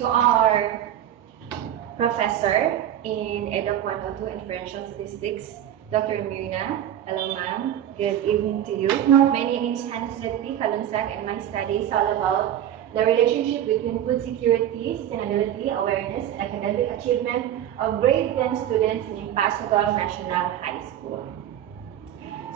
To our professor in EDOC 102 Inferential Statistics, Dr. Myrna. Hello, ma'am. Good evening to you. My name is Hanslet P. Kalunsak, and my study is all about the relationship between food security, sustainability, awareness, and academic achievement of grade 10 students in Impasugao National High School.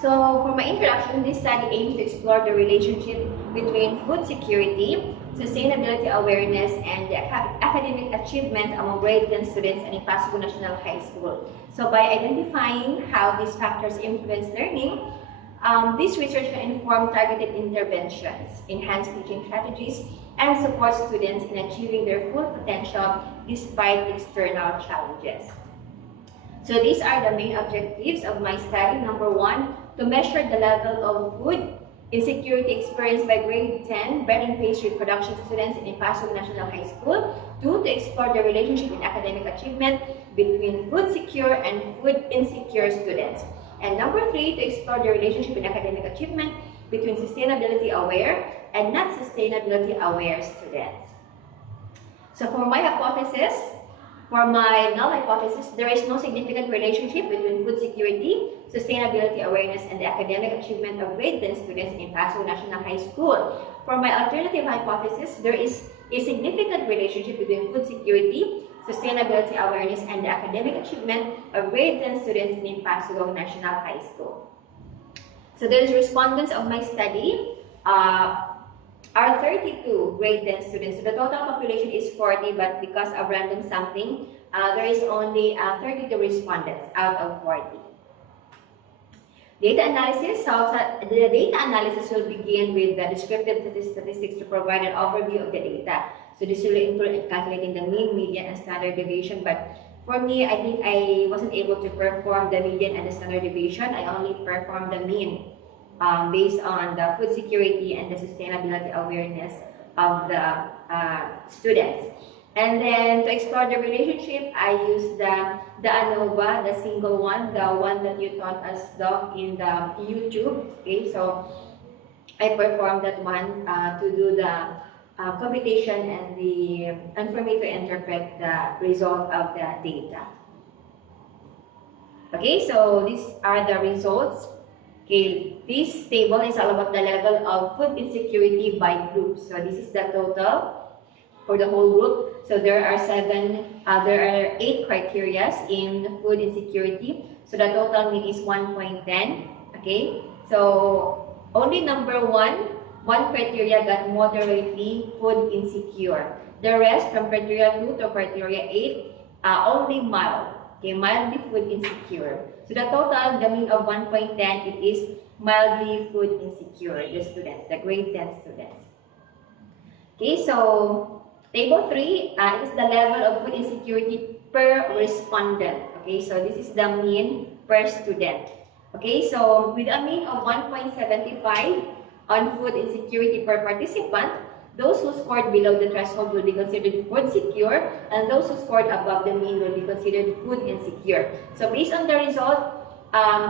So, for my introduction, this study aims to explore the relationship between food security, sustainability awareness, and the academic achievement among grade 10 students in Impasugao National High School. So, by identifying how these factors influence learning, this research can inform targeted interventions, enhance teaching strategies, and support students in achieving their full potential despite external challenges. So these are the main objectives of my study. Number one, to measure the level of food insecurity experienced by grade 10 bread and pastry production students in Impasugao National High School. Two, to explore the relationship in academic achievement between food secure and food insecure students. And number three, to explore the relationship in academic achievement between sustainability aware and not sustainability aware students. So for my hypothesis, for my null hypothesis, there is no significant relationship between food security, sustainability awareness, and the academic achievement of grade 10 students in Impasugao National High School. For my alternative hypothesis, there is a significant relationship between food security, sustainability awareness, and the academic achievement of grade 10 students in Impasugao National High School. So those respondents of my study are 32 grade 10 students. So the total population is 40, but because of random sampling, there is only 32 respondents out of 40. Data analysis. So the data analysis will begin with the descriptive statistics to provide an overview of the data. So this will include calculating the mean, median, and standard deviation. But for me, I think I wasn't able to perform the median and the standard deviation. I only performed the mean based on the food security and the sustainability awareness of the students. And then to explore the relationship, I used the ANOVA, the single one, the one that you taught us, Doc, in the YouTube. Okay, so I performed that one to do the computation and for me to interpret the result of the data. Okay, so these are the results. Okay, this table is all about the level of food insecurity by group. So this is the total for the whole group. So there are 8 criteria in food insecurity. So the total mean is 1.10. Okay, so only number one criteria got moderately food insecure. The rest from criteria 2 to criteria 8 only mild. Okay, mildly food insecure. So the total, the mean of 1.10, it is mildly food insecure, the students, the grade 10 students. Okay, so table 3 is the level of food insecurity per respondent. Okay, so this is the mean per student. Okay, so with a mean of 1.75 on food insecurity per participant, those who scored below the threshold will be considered food secure, and those who scored above the mean will be considered food insecure. So based on the result,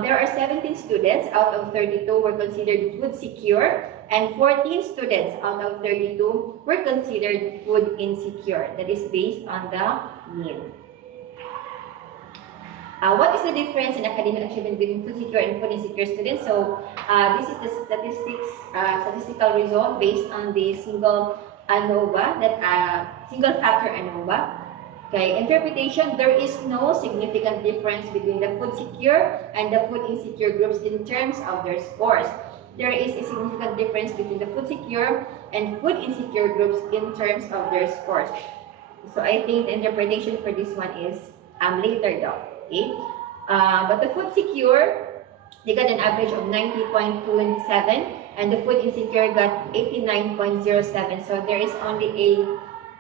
there are 17 students out of 32 were considered food secure, and 14 students out of 32 were considered food insecure. That is based on the mean. What is the difference in academic achievement between food secure and food insecure students? So this is the statistical result based on the single ANOVA, single factor ANOVA. Okay, interpretation, there is no significant difference between the food secure and the food insecure groups in terms of their scores. There is a significant difference between the food secure and food insecure groups in terms of their scores. So I think the interpretation for this one is later though. Okay, but the food secure, they got an average of 90.27, and the food insecure got 89.07. So there is only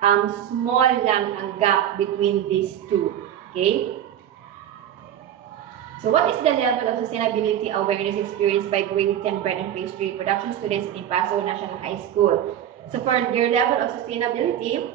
a small lang ang gap between these two. Okay. So what is the level of sustainability awareness experienced by grade 10 bread and pastry production students in Impasugao National High School? So for your level of sustainability,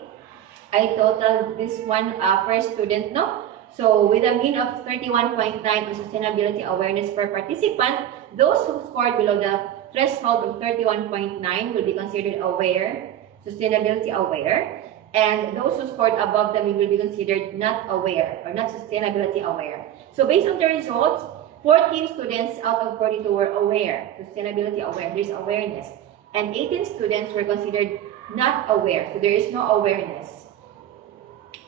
I totaled this one per student, no? So with a mean of 31.9 on sustainability awareness per participant, those who scored below the threshold of 31.9 will be considered aware, sustainability aware. And those who scored above the mean will be considered not aware or not sustainability aware. So based on the results, 14 students out of 42 were aware, sustainability aware, there's awareness. And 18 students were considered not aware, so there is no awareness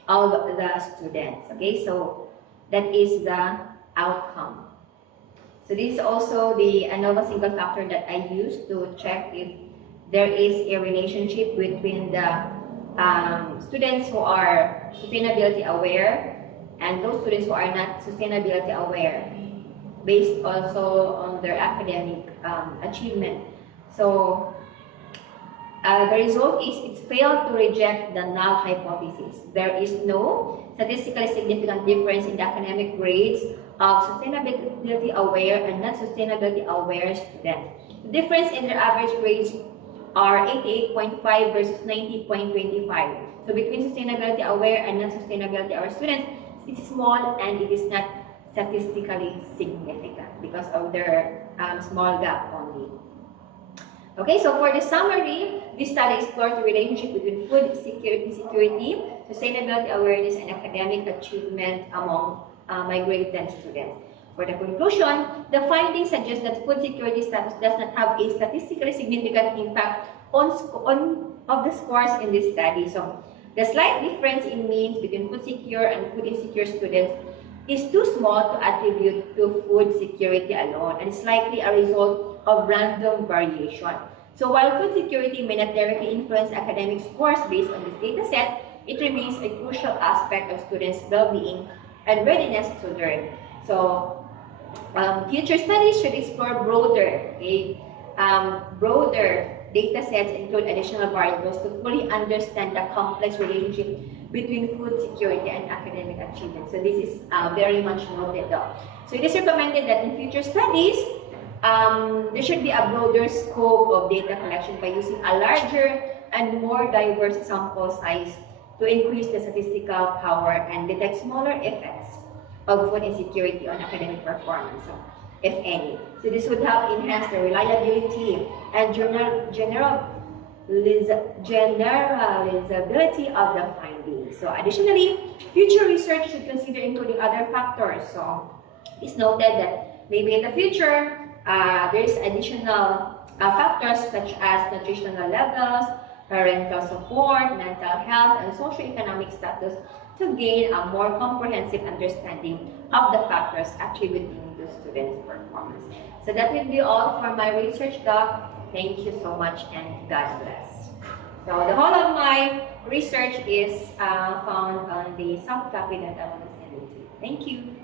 of the students. Okay, so that is the outcome. So this is also the ANOVA single factor that I use to check if there is a relationship between the students who are sustainability aware and those students who are not sustainability aware, based also on their academic achievement. So the result is it failed to reject the null hypothesis. There is no statistically significant difference in the academic grades of sustainability aware and not sustainability aware students. The difference in their average grades are 88.5 versus 90.25. So between sustainability aware and non sustainability aware students, it is small and it is not statistically significant because of their small gap only. Okay, so for the summary, this study explores the relationship between food security, sustainability awareness, and academic achievement among my grade 10 students. For the conclusion, the findings suggest that food security status does not have a statistically significant impact on the scores in this study. So the slight difference in means between food secure and food insecure students is too small to attribute to food security alone, and is likely a result of random variation. So while food security may not directly influence academic scores based on this data set, it remains a crucial aspect of students' well-being and readiness to learn. So future studies should explore broader data sets, include additional variables to fully understand the complex relationship between food security and academic achievement. So this is very much noted though. So it is recommended that in future studies, there should be a broader scope of data collection by using a larger and more diverse sample size to increase the statistical power and detect smaller effects of food insecurity on academic performance, if any. So this would help enhance the reliability and generalizability of the findings. So additionally, future research should consider including other factors. So it's noted that maybe in the future, there's additional factors such as nutritional levels, parental support, mental health, and socioeconomic status to gain a more comprehensive understanding of the factors attributing to students' performance. So that will be all for my research doc. Thank you so much and God bless. So the whole of my research is found on the soft copy that I want to send it to you. Thank you.